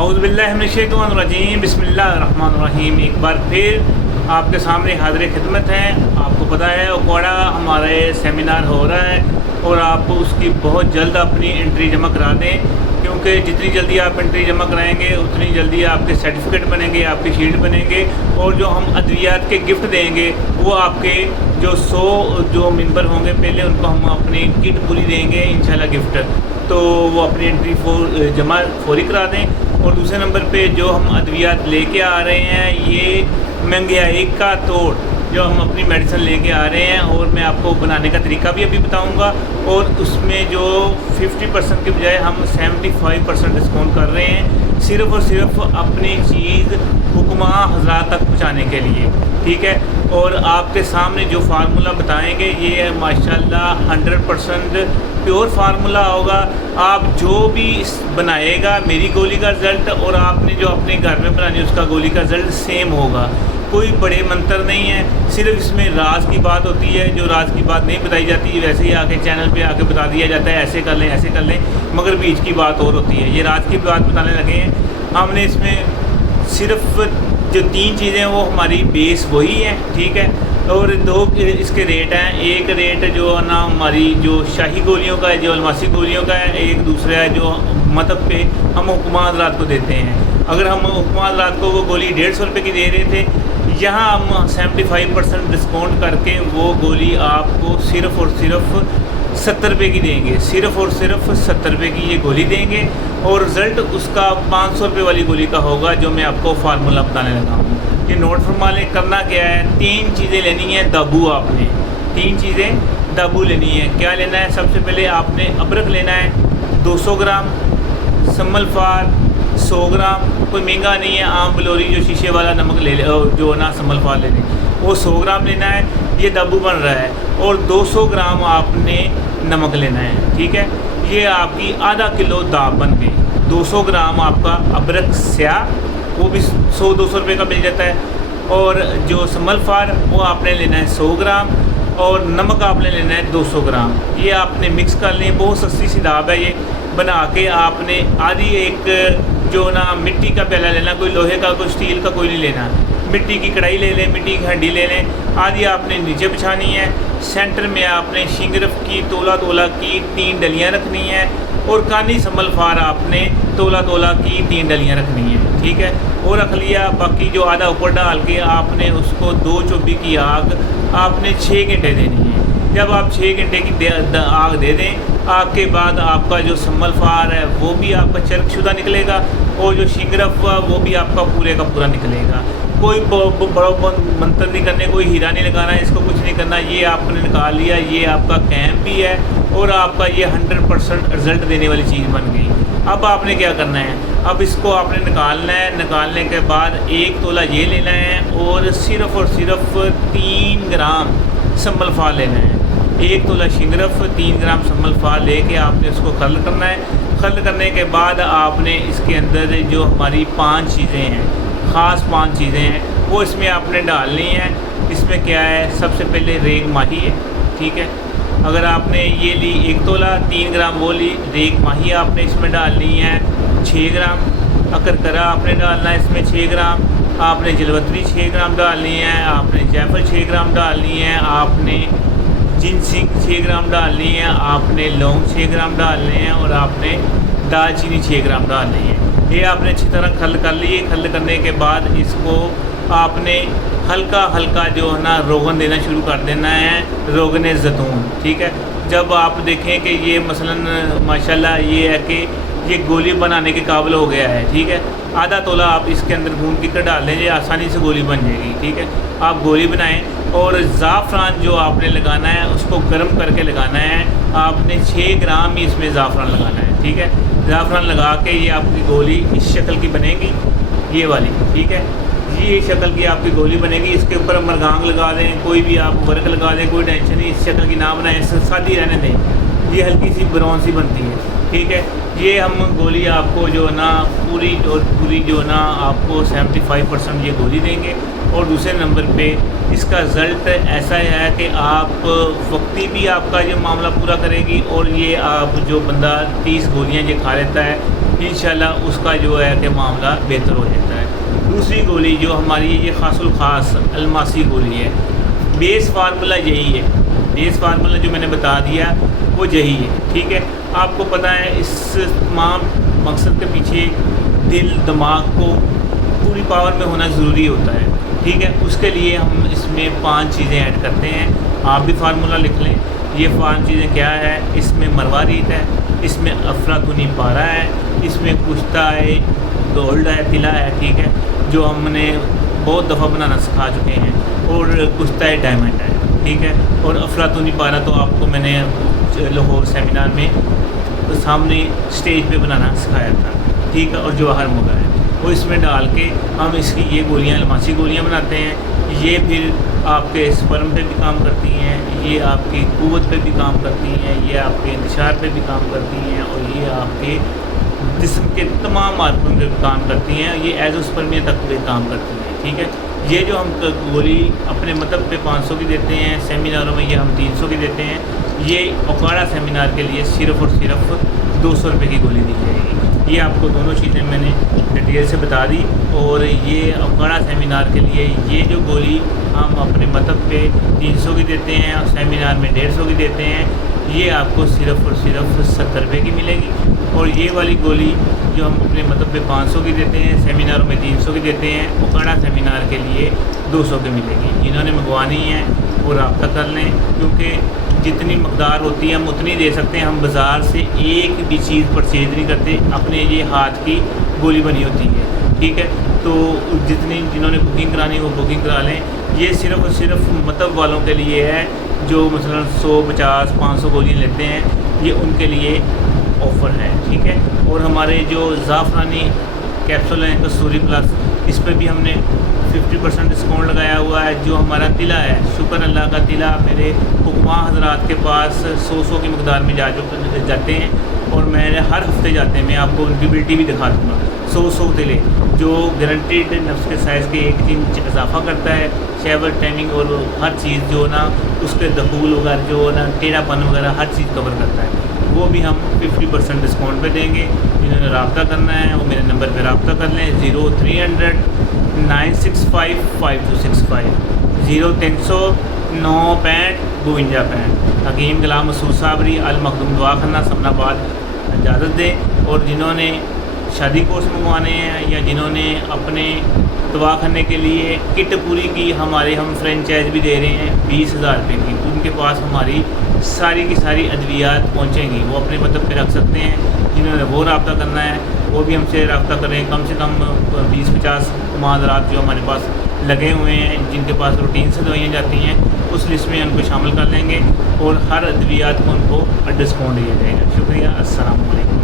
औज़ुबिल्लाहिमिनश्शैतानिर्रजीम बिस्मिल्लाहिर्रहमानिर्रहीम। एक बार फिर आपके सामने हाज़िर खिदमत हैं। आपको पता है ओकाड़ा हमारे सेमिनार हो रहा है और आप उसकी बहुत जल्द अपनी एंट्री जमा करा दें, क्योंकि जितनी जल्दी आप एंट्री जमा कराएंगे उतनी जल्दी आपके सर्टिफिकेट बनेंगे, आपके शील्ड बनेंगे और जो हम अद्वियात के गिफ्ट देंगे वो आपके जो 100 जो मेंबर होंगे पहले उनको हम अपनी किट पूरी देंगे इंशाल्लाह गिफ्ट। तो वो अपनी एंट्री जमा फौरी करा दें। और दूसरे नंबर पे जो हम अद्वियात लेके आ रहे हैं ये महंगाई का तोड़ जो हम अपनी मेडिसिन लेके आ रहे हैं, और मैं आपको बनाने का तरीका भी अभी बताऊंगा। और उसमें जो 50% के बजाय हम 75% डिस्काउंट कर रहे हैं, सिर्फ़ और सिर्फ अपनी चीज़ हुक्मा हज़रात तक पहुँचाने के लिए, ठीक है। और आपके सामने जो फार्मूला बताएंगे ये माशाल्लाह 100% प्योर फार्मूला होगा। आप जो भी बनाएगा मेरी गोली का रिज़ल्ट और आपने जो अपने घर में बनानी उसका गोली का रिज़ल्ट सेम होगा। कोई बड़े मंत्र नहीं है, सिर्फ इसमें राज की बात होती है। जो राज की बात नहीं बताई जाती वैसे ही आके चैनल पे आके बता दिया जाता है, ऐसे कर लें ऐसे कर लें, मगर बीच की बात और होती है। ये राज की बात बताने लगे हैं। हमने इसमें सिर्फ जो 3 चीज़ें वो हमारी बेस वही है, ठीक है। और 2 इसके रेट हैं। एक रेट जो है ना हमारी जो शाही गोलियों का है, जो अलमासी गोलियों का है, एक दूसरा है जो मतलब पे हम हुक्मा हज़रात को देते हैं। अगर हम हुक्मा हज़रात को वो गोली 150 रुपये की दे रहे थे, यहाँ हम 75% डिस्काउंट करके वो गोली आपको सिर्फ़ और सिर्फ 70 रुपये की देंगे। सिर्फ़ और सिर्फ 70 रुपये की ये गोली देंगे और रिज़ल्ट उसका 500 रुपये वाली गोली का होगा, जो मैं आपको फार्मूला बताने लगा हूँ। ये नोट फरमा लें। करना क्या है, 3 चीज़ें लेनी है दाबू। आपने 3 चीज़ें दाबू लेनी है। क्या लेना है, सबसे पहले आपने अदरक लेना है 200 ग्राम, सम्मलफार 100 ग्राम, कोई महंगा नहीं है, आम बलोरी जो शीशे वाला नमक ले जो ना सम्मलफार ले लें, वो 100 ग्राम लेना है। ये दाबू बन रहा है। और 200 ग्राम आपने नमक लेना है, ठीक है। ये आपकी आधा किलो दाब बन गई। 200 ग्राम आपका अदरक स्याह, वो भी 100-200 रुपये का मिल जाता है। और जो सम्मलफार वो आपने लेना है 100 ग्राम और नमक आपने लेना है 200 ग्राम। ये आपने मिक्स कर लें। बहुत सस्ती सी दाब है। ये बना के आपने आधी एक जो ना मिट्टी का प्याला लेना, कोई लोहे का कोई स्टील का कोई नहीं लेना, मिट्टी की कढ़ाई ले लें, मिट्टी की हंडी ले लें। आधी आपने नीचे बिछानी है। सेंटर में आपने शिंगरफ की तोला की 3 डलियाँ रखनी है और कानी सम्मलफार आपने तोला की 3 डलियाँ रखनी है, ठीक है। वो रख लिया। बाकी जो आधा ऊपर डाल के आपने उसको 2 चौबी की आग आपने 6 घंटे देनी है। जब आप 6 घंटे की आग दे दें, आग के बाद आपका जो सम्मलफार है वो भी आपका चरकशुदा निकलेगा और जो शिंगरफ हुआ वो भी आपका पूरे का पूरा निकलेगा। कोई बड़ा मंत्र नहीं करने, कोई हीरा नहीं लगाना, इसको कुछ नहीं करना। ये आपने निकाल लिया। ये आपका कैंप भी है और आपका ये 100% रिज़ल्ट देने वाली चीज़ बन गई। अब आपने क्या करना है, अब इसको आपने निकालना है। निकालने के बाद 1 तोला ये लेना है और सिर्फ़ 3 ग्राम सम्मलफार लेना है। 1 तोला शिंगरफ, 3 ग्राम सम्मलफार लेके आपने उसको खल करना है। खल करने के बाद आपने इसके अंदर जो हमारी 5 चीज़ें हैं, ख़ास 5 चीज़ें हैं, वो इसमें आपने डालनी है। इसमें क्या है, सबसे पहले रेग माही है, ठीक है। अगर आपने ये ली 1 तोला, 3 ग्राम वो ली, रेग माही आपने इसमें डालनी है 6 ग्राम। अकरकरा आपने डालना है इसमें 6 ग्राम। आपने जलवतरी 6 ग्राम डालनी है। आपने जायफल 6 ग्राम डालनी है। आपने जिनसिंग 6 ग्राम डालनी है। आपने लौंग 6 ग्राम डालने हैं और आपने दालचीनी 6 ग्राम डालनी है। ये आपने अच्छी तरह खल कर लिए। खल करने के बाद इसको आपने हल्का हल्का जो है ना रोगन देना शुरू कर देना है, रोगन ज़ैतून, ठीक है। जब आप देखें कि ये मसलन माशाल्लाह ये है कि ये गोली बनाने के काबिल हो गया है, ठीक है। आधा तोला आप इसके अंदर गूंद कर डाल लें, आसानी से गोली बन जाएगी, ठीक है। आप गोली बनाएं और ज़ाफ़रान जो आपने लगाना है उसको गर्म करके लगाना है। आपने 6 ग्राम ही इसमें ज़ाफ़रान लगाना है, ठीक है। ज़ाफ़रान लगा के ये आपकी गोली इस शक्ल की बनेगी, ये वाली, ठीक है। ये शक्ल की आपकी गोली बनेगी। इसके ऊपर मरगांग लगा दें, कोई भी आप वर्क लगा दें, कोई टेंशन नहीं। इस शक्ल की ना बनाएं, सादी रहने दें। ये हल्की सी ब्राउन सी बनती है, ठीक है। ये हम गोली आपको जो ना पूरी जो ना आपको 75% ये गोली देंगे। और दूसरे नंबर पे इसका रिज़ल्ट ऐसा है कि आप वक्ती भी आपका ये मामला पूरा करेगी और ये आप जो बंदा 30 गोलियाँ ये खा लेता है इंशाल्लाह उसका जो है कि मामला बेहतर हो जाता है। दूसरी गोली जो हमारी ये ख़ासुल ख़ास अलमासी गोली है, बेस फार्मूला यही है, बेस फार्मूला जो मैंने बता दिया वो यही है, ठीक है। आपको पता है इस तमाम मकसद के पीछे दिल दिमाग को पूरी पावर में होना ज़रूरी होता है, ठीक है। उसके लिए हम इसमें 5 चीज़ें ऐड करते हैं। आप भी फार्मूला लिख लें। ये 5 चीज़ें क्या है, इसमें मरवारीत है, इसमें अफरातुनी पारा है, इसमें कुश्ता है, गोल्ड है, तिला है, ठीक है, जो हमने बहुत दफ़ा बनाना सिखा चुके हैं, और कुश्ता है डायमंड है, ठीक है। और अफरातुनी पारा तो आपको मैंने लाहौर सेमिनार में सामने स्टेज पे बनाना सिखाया था, ठीक है। और जवाहर मुगा है वो इसमें डाल के हम इसकी ये गोलियाँ अलमासी गोलियाँ बनाते हैं। ये फिर आपके स्पर्म पे भी काम करती हैं, ये आपकी क़ुव्वत पे भी काम करती हैं, ये आपके इंतशार पे भी काम करती हैं, और ये आपके जिस्म के तमाम मार्गों पे भी काम करती हैं। ये एज़ोस्पर्मिया तक भी काम करती हैं, ठीक है। ये जो हम गोली अपने मतलब पे 500 की देते हैं, सेमिनारों में ये हम 300 की देते हैं। ये ओकाड़ा सेमिनार के लिए सिर्फ़ और सिर्फ 200 रुपये की गोली दी जाएगी। ये आपको दोनों चीज़ें मैंने डिटेल से बता दी। और ये ओकाड़ा सेमिनार के लिए ये जो गोली हम अपने मतलब पे 300 की देते हैं और सेमिनार में 150 की देते हैं, ये आपको सिर्फ़ और सिर्फ 70 रुपये की मिलेगी। और ये वाली गोली जो हम अपने मतलब पे 500 की देते हैं, सेमिनारों में 300 की देते हैं, ओकाड़ा सेमिनार के लिए 200 की मिलेगी। जिन्होंने मंगवानी है वो रब्ता कर लें, क्योंकि जितनी मकदार होती है हम उतनी दे सकते हैं। हम बाज़ार से एक भी चीज़ परचेज नहीं करते, अपने ये हाथ की गोली बनी होती है, ठीक है। तो जिन्होंने बुकिंग करानी है वो बुकिंग करा लें। ये सिर्फ़ और सिर्फ मतलब वालों के लिए है जो मसलन 100, 50, 500 गोलियाँ लेते हैं, ये उनके लिए ऑफ़र है, ठीक है। और हमारे जो ज़ाफ़रानी कैप्सूल हैं कसूरी प्लस, इस पर भी हमने 50% डिस्काउंट लगाया हुआ है। जो हमारा तिला है, शुक्र अल्लाह का तिला मेरे हुक्मा हज़रात के पास 100 की मकदार में जाते हैं, और मेरे हर हफ्ते जाते हैं। मैं आपको उनकी बिल्टी भी दिखा दूँगा। 100 तिले जो गारंटीड नफ्स के साइज़ के 1 इंच इजाफा करता है, शैवर टाइमिंग और हर चीज़ जो ना उसके दखूल वगैरह जो ना टेढ़ापन वगैरह हर चीज़ कवर करता है। वो भी हम 50% डिस्काउंट पे देंगे। जिन्होंने रब्ता करना है वो मेरे नंबर पे रब्ता कर लें, 0300 965 5265, 0300 965 5265। हकीम गुलाम मसूद साबरी अल मखदूम दवाखाना समनाबाद इजाज़त दें। और जिन्होंने शादी कोर्स मंगवाने हैं या जिन्होंने अपने दवाखाने के लिए किट पूरी की, हम फ्रेंचाइज भी दे रहे हैं 20,000 रुपये की, उनके पास हमारी सारी की सारी अद्वियात पहुँचेंगी, वो अपने मतलब पे रख सकते हैं। जिन्होंने वो रब्ता करना है वो भी हमसे रब्ता करें। कम से कम 20-50 माजरात जो हमारे पास लगे हुए हैं, जिनके पास रूटीन से दवाइयाँ जाती हैं, उस लिस्ट में उनको शामिल कर लेंगे और हर अद्वियात को उनको डिस्काउंट दिया जाएगा। शुक्रिया, अस्सलाम वालेकुम।